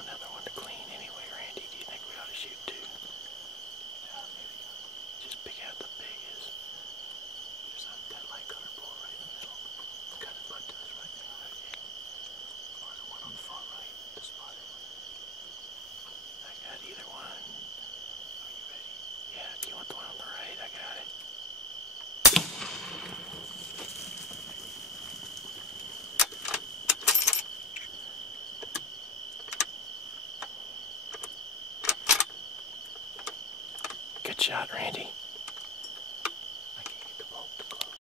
another one to clean anyway, Randy. Do you think we ought to shoot two? Yeah, maybe. Just pick out the biggest. There's that light colored bull right in the middle. Kind of butt to us right now. Okay. Or the one on the far right, the spotted one. I got either one. Are you ready? Yeah, do you want the one on the right? I got it. Good shot, Randy.